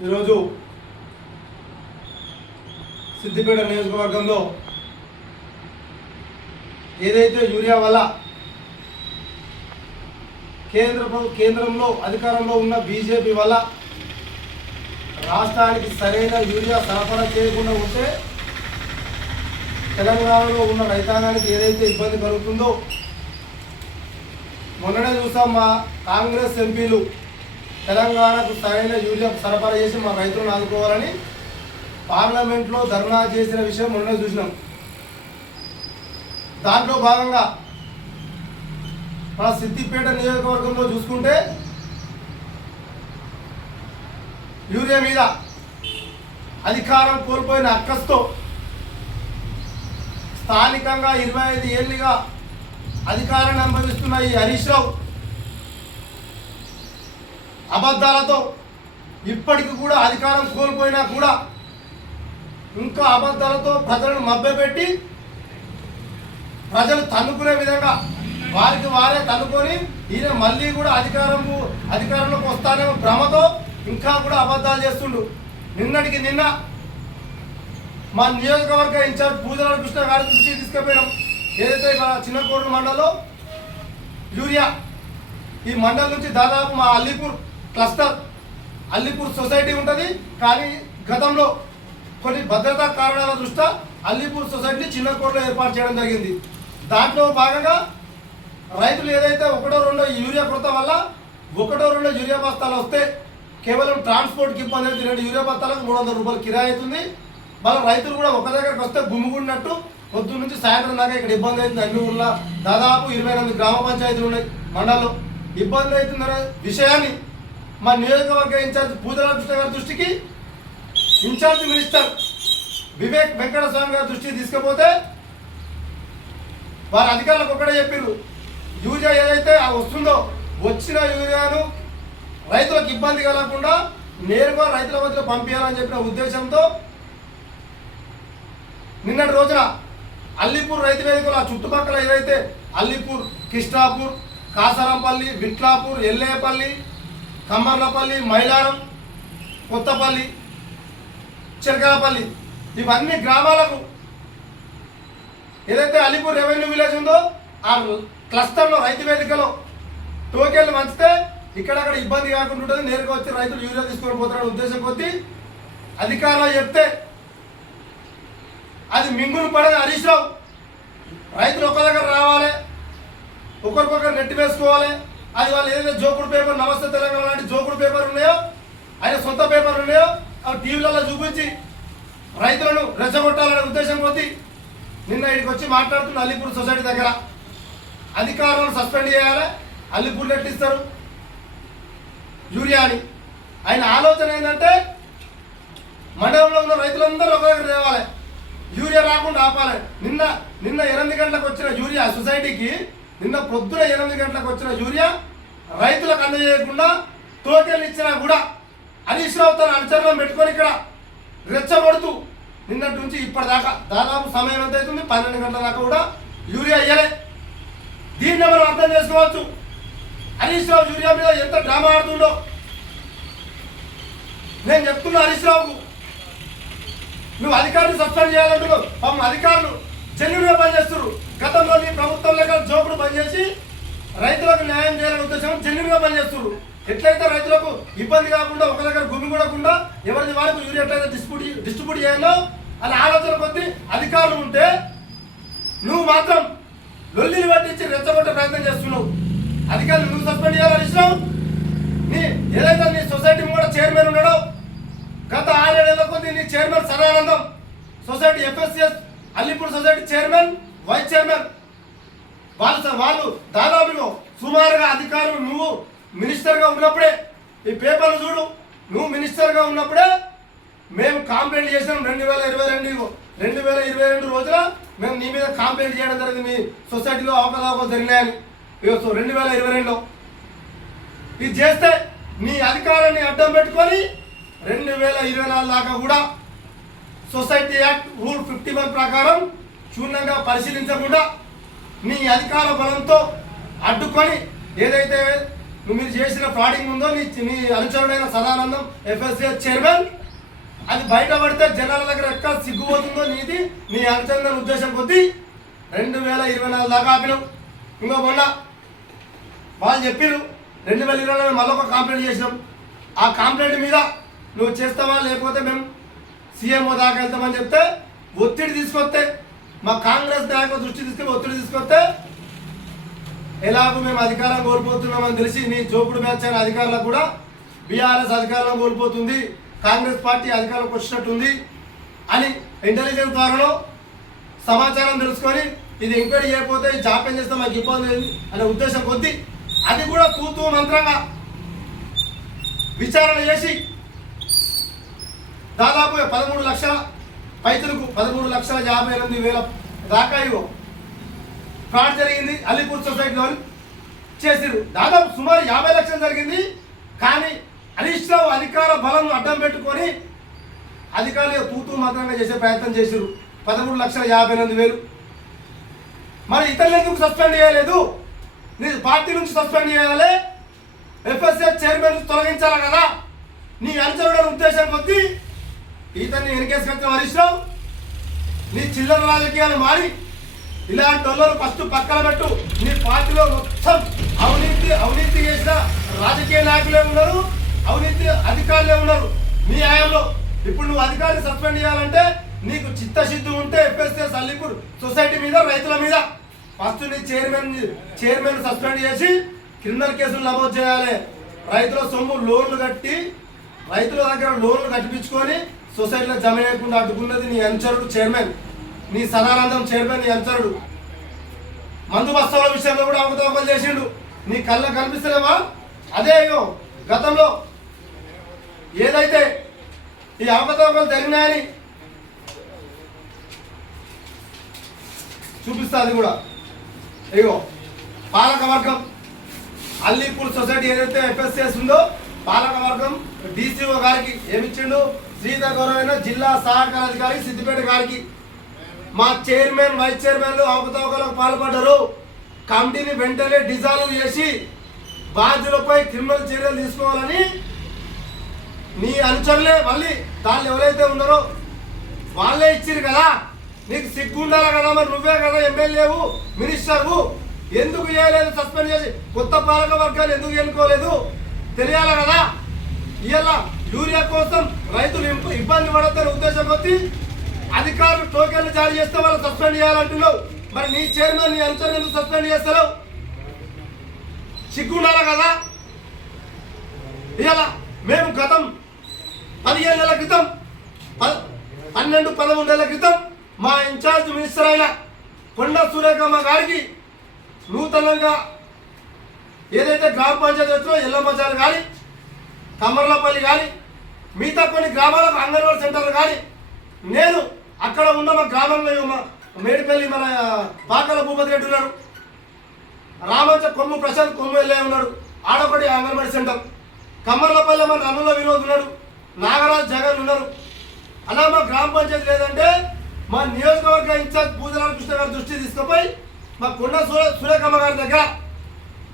ఈరోజు సిద్దిపేట నియోజకవర్గంలో ఏదైతే యూరియా వల్ల కేంద్ర కేంద్రంలో అధికారంలో ఉన్న బీజేపీ వల్ల రాష్ట్రానికి సరైన యూరియా సరఫరా చేయకుండా ఉంటే తెలంగాణలో ఉన్న రైతాంగానికి ఏదైతే ఇబ్బంది కలుగుతుందో మొన్ననే చూసాం మా కాంగ్రెస్ ఎంపీలు తెలంగాణకు సరైన యూరియా సరఫరా చేసి మా రైతులను ఆదుకోవాలని పార్లమెంట్లో ధర్నా చేసిన విషయం మొన్ననే చూసినాం. దాంట్లో భాగంగా మన సిద్దిపేట నియోజకవర్గంలో చూసుకుంటే యూరియా మీద అధికారం కోల్పోయిన అక్కస్తో స్థానికంగా ఇరవై ఐదు ఏళ్ళుగా అధికారాన్ని అనుభవిస్తున్న ఈ హరీష్ రావు అబద్ధాలతో ఇప్పటికి కూడా అధికారం కోల్పోయినా కూడా ఇంకా అబద్ధాలతో ప్రజలను మభ్యపెట్టి ప్రజలు తన్నుకునే విధంగా వారికి వారే తన్నుకొని ఈయన మళ్ళీ కూడా అధికారము అధికారంలోకి వస్తానేమో భ్రమతో ఇంకా కూడా అబద్ధాలు చేస్తుండు. నిన్నటికి నిన్న మా నియోజకవర్గ ఇన్ఛార్జ్ పూజల కృష్ణ గారి దృష్టికి తీసుకుపోయినాం. ఏదైతే మా చిన్నకోడు మండలంలో యూరియా ఈ మండలం నుంచి దాదాపు మా అల్లీపూర్ క్లస్టర్ అల్లీపూర్ సొసైటీ ఉంటుంది కానీ గతంలో కొన్ని భద్రతా కారణాల దృష్ట్యా అల్లిపూర్ సొసైటీ చిన్న కోట్లో ఏర్పాటు చేయడం జరిగింది. దాంట్లో భాగంగా రైతులు ఏదైతే ఒకటో రెండో యూరియా కొరత వల్ల ఒకటో రెండో యూరియా బస్తాలు వస్తే కేవలం ట్రాన్స్పోర్ట్కి ఇబ్బంది అవుతుంది. రెండు యూరియా బస్తాలకు మూడు వందల రూపాయలు కిరాయి అవుతుంది. మళ్ళీ రైతులు కూడా ఒక దగ్గరికి వస్తే గుమ్ముకున్నట్టు పొద్దున్న నుంచి సాయంత్రం దాకా ఇక్కడ ఇబ్బంది అవుతుంది అన్ని ఊళ్ళ దాదాపు ఇరవై ఎనిమిది గ్రామ పంచాయతీలు ఉన్నాయి మండలంలో. ఇబ్బంది అవుతుందనే విషయాన్ని మా నియోజకవర్గ ఇన్ఛార్జ్ పూజల కృష్ణ గారి దృష్టికి ఇన్ఛార్జ్ మినిస్టర్ వివేక్ వెంకట స్వామి గారి దృష్టికి తీసుకుపోతే వారి అధికారులకు ఒకటే చెప్పారు యూరియా ఏదైతే వస్తుందో వచ్చిన యూరియాను రైతులకు ఇబ్బంది కలగకుండా నేరుగా రైతుల మధ్యలో పంపించాలని చెప్పిన ఉద్దేశంతో నిన్నటి రోజున అల్లీపూర్ రైతు వేదికలు ఆ చుట్టుపక్కల ఏదైతే అల్లీపూర్ కృష్ణాపూర్ కాసరంపల్లి విట్లాపూర్ ఎల్లేపల్లి కమ్మర్లపల్లి మైలారం కొత్తపల్లి చిరకలపల్లి ఇవన్నీ గ్రామాలకు ఏదైతే అలీపూర్ రెవెన్యూ విలేజ్ ఉందో ఆ క్లస్టర్లో రైతు వేదికలో టోకెన్లు మంచితే ఇక్కడక్కడ ఇబ్బంది కాకుండా ఉంటుంది. నేరుగా వచ్చి రైతులు యూరియా తీసుకొని పోతారనే ఉద్దేశం కొద్దీ అధికారులు చెప్తే అది మింగులు పడని హరీష్ రావు. రైతులు ఒక దగ్గర రావాలి ఒకరికొకరు నెట్టి వేసుకోవాలి అది వాళ్ళు ఏదైనా జోకుడు పేపర్ నమస్తే తెలంగాణ లాంటి జోకుడు పేపర్ ఉన్నాయో? ఆయన సొంత పేపర్ ఉన్నాయో? అవి టీవీలలో చూపించి రైతులను రెచ్చగొట్టాలనే ఉద్దేశం కొద్దీ నిన్న ఇక్కడికి వచ్చి మాట్లాడుతున్న అలీపూర్ సొసైటీ దగ్గర. అధికారులను సస్పెండ్ చేయాలి? అల్లిపూర్లు ఎట్టిస్తారు యూరియా అని. ఆయన ఆలోచన ఏంటంటే మండలంలో ఉన్న రైతులందరూ ఒక దగ్గర తేవాలి. యూరియా రాకుండా ఆపాలి. నిన్న నిన్న ఎనిమిది గంటలకు వచ్చిన యూరియా సొసైటీకి నిన్న పొద్దున ఎనిమిది గంటలకు వచ్చిన యూరియా రైతులకు అందజేయకుండా టోకెన్లు ఇచ్చినా కూడా హరీష్ రావు తన అనుచరులను పెట్టుకొని ఇక్కడ రెచ్చగొడుతూ నిన్నటి నుంచి ఇప్పటిదాకా దాదాపు సమయం ఎంత అవుతుంది పన్నెండు గంటల దాకా కూడా యూరియా ఇయ్యలే. దీన్ని మనం అర్థం చేసుకోవచ్చు. హరీష్ రావు యూరియా మీద ఎంత డ్రామా ఆడుతుండో. నేను చెప్తున్నా హరీష్ రావుకు నువ్వు అధికారులు సస్పెండ్ చేయాలంటున్నావు. పాపం అధికారులు జన్యుడిగా పనిచేస్తారు గతంలో మీ ప్రభుత్వం లెక్క జోకుడు పనిచేసి రైతులకు న్యాయం చేయాలనే ఉద్దేశం జన్యుడిగా పనిచేస్తారు ఎట్లయితే రైతులకు ఇబ్బంది కాకుండా ఒక దగ్గర గుమిగూడకుండా ఎవరిది వాళ్ళకు యూరియా ఎట్లయితే డిస్ట్రిబ్యూట్ డిస్ట్రిబ్యూట్ చేయాలో అని ఆలోచన కొద్ది అధికారులు ఉంటే నువ్వు మాత్రం లొల్లిని పట్టించి రెచ్చగొట్టే ప్రయత్నం చేస్తున్నావు. అధికారులు నువ్వు సస్పెండ్ చేయాలని ఇష్టం నీ ఏదైతే నీ సొసైటీ కూడా చైర్మన్ ఉన్నాడో గత ఆరేళ్ళ కొద్ది నీ chairman Sadanandam society FSCS Allipur society chairman vice chairman వాళ్ళు స- దాదాపుగా సుమారుగా అధికారులు నువ్వు మినిస్టర్గా ఉన్నప్పుడే ఈ పేపర్లు చూడు నువ్వు మినిస్టర్గా ఉన్నప్పుడే మేము కాంప్లైంట్ చేసినాం రెండు వేల ఇరవై రెండు రెండు వేల ఇరవై రెండు రోజున మేము నీ మీద కాంప్లైంట్ చేయడం జరిగింది. మీ సొసైటీలో అవకతవకలు జరిగినాయని. సో రెండు వేల ఇరవై రెండులో. ఇది చేస్తే నీ అధికారాన్ని అడ్డం పెట్టుకొని రెండు వేల ఇరవై నాలుగు దాకా కూడా society act rule fifty one ప్రకారం క్షుణ్ణంగా పరిశీలించకుండా నీ అధికార బలంతో అడ్డుకొని ఏదైతే నువ్వు మీరు చేసిన ఫ్రాడింగ్ ఉందో నీ నీ అనుచరుడైన సదానందం ఎఫ్ఎస్ఏ చైర్మన్ అది బయటపడితే జనాల దగ్గర ఎక్కడ సిగ్గుపోతుందో నీది నీ అనుచరుల ఉద్దేశం కొద్దీ రెండు వేల ఇరవై నాలుగు దాకా ఆపినావు. ఇంకో మొన్న వాళ్ళు చెప్పిరు రెండు వేల ఇరవై నాలుగు మళ్ళొక కంప్లైంట్ చేసినాం. ఆ కంప్లైంట్ మీద నువ్వు చేస్తావా లేకపోతే మేము సీఎంఓ దాకా వెళ్తామని చెప్తే ఒత్తిడి తీసుకొస్తే మా కాంగ్రెస్ నాయకులు దృష్టి తీసుకుని ఒత్తిడి తీసుకొస్తే ఎలాగో మేము అధికారం కోల్పోతున్నామని తెలిసి నీ చోపుడు బ్యాచ్ అయిన అధికారులకు కూడా బీఆర్ఎస్ అధికారం కోల్పోతుంది కాంగ్రెస్ పార్టీ అధికారంలోకి వచ్చినట్టుంది అని ఇంటెలిజెన్స్ ద్వారాలో సమాచారం తెలుసుకొని ఇది ఎంక్వైరీ చేయకపోతే జాప్యం చేస్తే మాకు ఇబ్బంది లేదు అనే ఉద్దేశం కొద్దీ అది కూడా తూతూ మంత్రంగా విచారణ చేసి దాదాపు పదమూడు లక్షల పైతులకు పదమూడు లక్షల యాభై ఎనిమిది వేల దాకా ఇవ్వం. ఫ్రాడ్ జరిగింది అలీపూర్ సొసైటీలో చేసిరు దాదాపు సుమారు యాభై లక్షలు జరిగింది కానీ హరీష్ రావు అధికార బలం అడ్డం పెట్టుకొని అధికారులు తూతూ మాత్రంగా చేసే ప్రయత్నం చేసిరు పదమూడు లక్షల యాభై ఎనిమిది వేలు. మరి ఇతరులు ఎందుకు సస్పెండ్ చేయలేదు? నీ పార్టీ నుంచి సస్పెండ్ చేయాలి. ఎఫ్ఎస్ఎస్ చైర్మన్ తొలగించాలి కదా. నీ అనుచరుడు ఉద్దేశం కొద్దీ ఈతని వెనకేసుకొచ్చిన హరీష్ రావు నీ చిల్లర రాజకీయాలు మారి ఇలాంటి వాళ్ళను ఫస్ట్ పక్కన పెట్టు. నీ పార్టీలో మొత్తం అవినీతి అవినీతి చేసిన రాజకీయ నాయకులే ఉన్నారు అవినీతి అధికారులే ఉన్నారు. నీ హయాంలో ఇప్పుడు నువ్వు అధికారిని సస్పెండ్ చేయాలంటే నీకు చిత్తశుద్ధి ఉంటే ఎఫ్ఎస్ఎస్ అల్లిపూర్ సొసైటీ మీద రైతుల మీద. ఫస్ట్ నీ చైర్మన్ చైర్మన్ సస్పెండ్ చేసి క్రిమినల్ కేసులు నమోదు చేయాలి. రైతుల సొమ్ము లోన్లు కట్టి రైతుల దగ్గర లోన్లు కట్టించుకొని సొసైటీలో జమ చేయకుండా అడ్డుకున్నది నీ అనుచరుడు చైర్మన్. నీ సదానందం చైర్మన్ నీ అనుచరుడు. మందు బస్తాల విషయంలో కూడా అవకతవకలు చేసిండు. నీ కళ్ళ కనిపిస్తలేవా? అదే అయ్యో గతంలో ఏదైతే ఈ అవకతవకలు జరిగినాయని చూపిస్తుంది కూడా. ఇగో పాలక వర్గం అల్లీపూర్ సొసైటీ ఏదైతే ఎఫ్ఎస్ఎస్ ఉందో పాలక వర్గం డీసీఓ గారికి ఏమిచ్చిండు? శ్రీధర్ జిల్లా సహకార అధికారి సిద్దిపేట గారికి. మా చైర్మన్ వైస్ చైర్మన్లు అవకతవకలకు పాల్పడ్డారు. కమిటీని వెంటనే డిజాల్వ్ చేసి బాధ్యులపై క్రిమినల్ చర్యలు తీసుకోవాలని నీ అనుచరులే మళ్ళీ దాన్ని ఎవరైతే ఉన్నారో వాళ్ళే ఇచ్చిరు కదా. నీకు సిగ్గుండాలి కదా మరి నువ్వే కదా ఎమ్మెల్యేవు మినిస్టర్వు. ఎందుకు చేయలేదు సస్పెండ్ చేసి? కొత్త పాలక వర్గాలు ఎందుకు ఎన్నుకోలేదు? తెలియాలి కదా? ఇవాళ యూరియా కోసం రైతులు ఇబ్బంది పడతారు ఉద్దేశం వచ్చి అధికారులు టోకెన్లు జారీ చేస్తే వాళ్ళు సస్పెండ్ చేయాలంటున్నావు. మరి నీ చైర్మన్ నీ అనుచరులు ఎందుకు సస్పెండ్ చేస్తారు సిగ్గు కదా? ఇలా మేము గతం పదిహేను నెలల క్రితం పన్నెండు పదమూడు నెలల క్రితం మా ఇన్ఛార్జ్ మినిస్టర్ అయిన కొండ సురేఖమ్మ గారికి నూతనంగా ఏదైతే గ్రామ పంచాయతీ వచ్చినో ఎల్లమ్మచారు కానీ కమర్లపల్లి కానీ మిగతా కొన్ని గ్రామాలకు అంగన్వాడీ సెంటర్లు కానీ నేను అక్కడ ఉన్న మా గ్రామంలో మా మేడిపల్లి మన బాకల భూపతి రెడ్డి ఉన్నాడు రామంచ కొమ్ము ప్రశాంత్ కొమ్ము వెళ్ళే ఉన్నాడు. ఆడొకటి అంగన్వాడీ సెంటర్. కమ్మర్లపల్లి మన రమణ వినోద్ ఉన్నాడు. నాగరాజ్ జగన్ ఉన్నారు. అలా మా గ్రామ పంచాయతీ లేదంటే మా నియోజకవర్గ ఇన్ఛార్జ్ పూజరామ కృష్ణ గారి దృష్టి తీసుకుపోయి మా కొండ సూర్య సూర్యకమ్మ గారి దగ్గర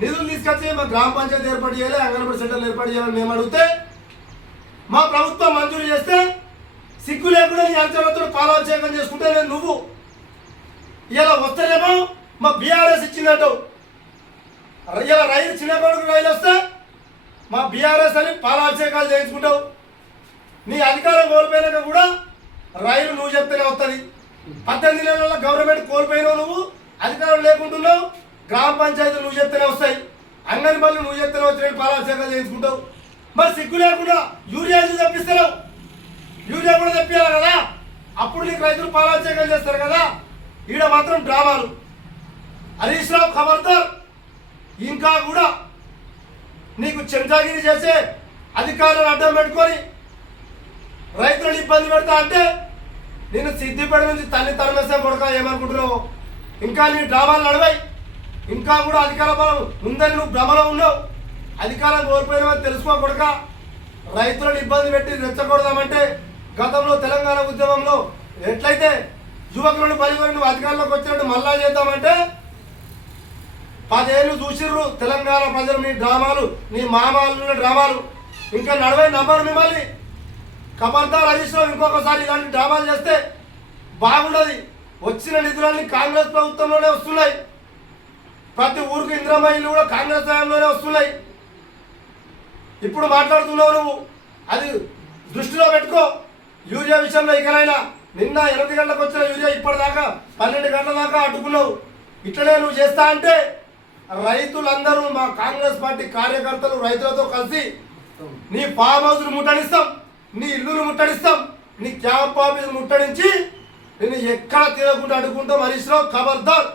నిధులు తీసుకొచ్చి మా గ్రామ పంచాయతీ ఏర్పాటు చేయాలి అంగన్వాడీ సెంటర్లు ఏర్పాటు చేయాలని మేము అడిగితే మా ప్రభుత్వం మంజూరు చేస్తే సిగ్గు లేకుండా నీ అంచనాలతో పాలాభిషేకం చేసుకుంటే నేను నువ్వు. ఇలా వస్తేనేమో మా బీఆర్ఎస్ ఇచ్చినట్టు. ఇలా రైలు చిన్న రైలు వస్తే మా బీఆర్ఎస్ అని పాలాభిషేకాలు చేయించుకుంటావు. నీ అధికారం కోల్పోయినాక కూడా రైలు నువ్వు చెప్తేనే వస్తుంది పద్దెనిమిది నెలల గవర్నమెంట్ కోల్పోయినావు నువ్వు అధికారం లేకుంటున్నావు. గ్రామ పంచాయతీలు నువ్వు చెప్తేనే వస్తాయి. అంగన్వాడీలు నువ్వు చెప్తేనే వచ్చినట్టు పాలాభిషేకాలు చేయించుకుంటావు. మరి సిగ్గు లేకుండా యూరియా ఎందుకు యూరియా కూడా తప్పియాలి కదా? అప్పుడు నీకు రైతులు పాలాభిషేకాలు చేస్తారు కదా? ఈడ మాత్రం డ్రామాలు. హరీష్ రావు ఖబర్దార్. ఇంకా కూడా నీకు చెంచాగిరి చేసే అధికారులను అడ్డం పెట్టుకొని రైతులను ఇబ్బంది పెడతా అంటే నేను సిద్దిపేట నుంచి తల్లి తరమేసే కొడక ఏమనుకుంటున్నావు? ఇంకా నీ డ్రామాలు నడవాయి. ఇంకా కూడా అధికార బలం ఉందని నువ్వు భ్రమలో ఉన్నావు. అధికారం కోల్పోయినామని తెలుసుకోకూడక రైతులను ఇబ్బంది పెట్టి రెచ్చకూడదామంటే గతంలో తెలంగాణ ఉద్యమంలో ఎట్లయితే యువకులను పలివరి నువ్వు అధికారంలోకి వచ్చినట్టు మళ్ళా చేద్దామంటే పదేళ్ళు చూసిర్రు తెలంగాణ ప్రజలు నీ డ్రామాలు నీ మామాలు డ్రామాలు. ఇంకా నడవై నమ్మరు మిమ్మల్ని కబర్దా రజిస్టర్ ఇంకొకసారి ఇలాంటి డ్రామాలు చేస్తే బాగుండదు. వచ్చిన నిధులన్నీ కాంగ్రెస్ ప్రభుత్వంలోనే వస్తున్నాయి. ప్రతి ఊరికి ఇంద్రమయ్యలు ఇల్లు కూడా కాంగ్రెస్ హయాంలోనే వస్తున్నాయి. ఇప్పుడు మాట్లాడుతున్నావు నువ్వు. అది దృష్టిలో పెట్టుకో. యూరియా విషయంలో ఇకనైనా నిన్న ఎనిమిది గంటలకు వచ్చిన యూరియా ఇప్పటిదాకా పన్నెండు గంటల దాకా అడ్డుకున్నావు. ఇట్లనే నువ్వు చేస్తా అంటే రైతులందరూ మా కాంగ్రెస్ పార్టీ కార్యకర్తలు రైతులతో కలిసి నీ ఫామ్ హౌస్ను ముట్టడిస్తాం నీ ఇల్లును ముట్టడిస్తాం నీ క్యాంప్ ఆఫీస్ ముట్టడించి నిన్ను ఎక్కడ తిరగకుండా అడుగుంటాం హరీష్ రావు ఖబర్దార్.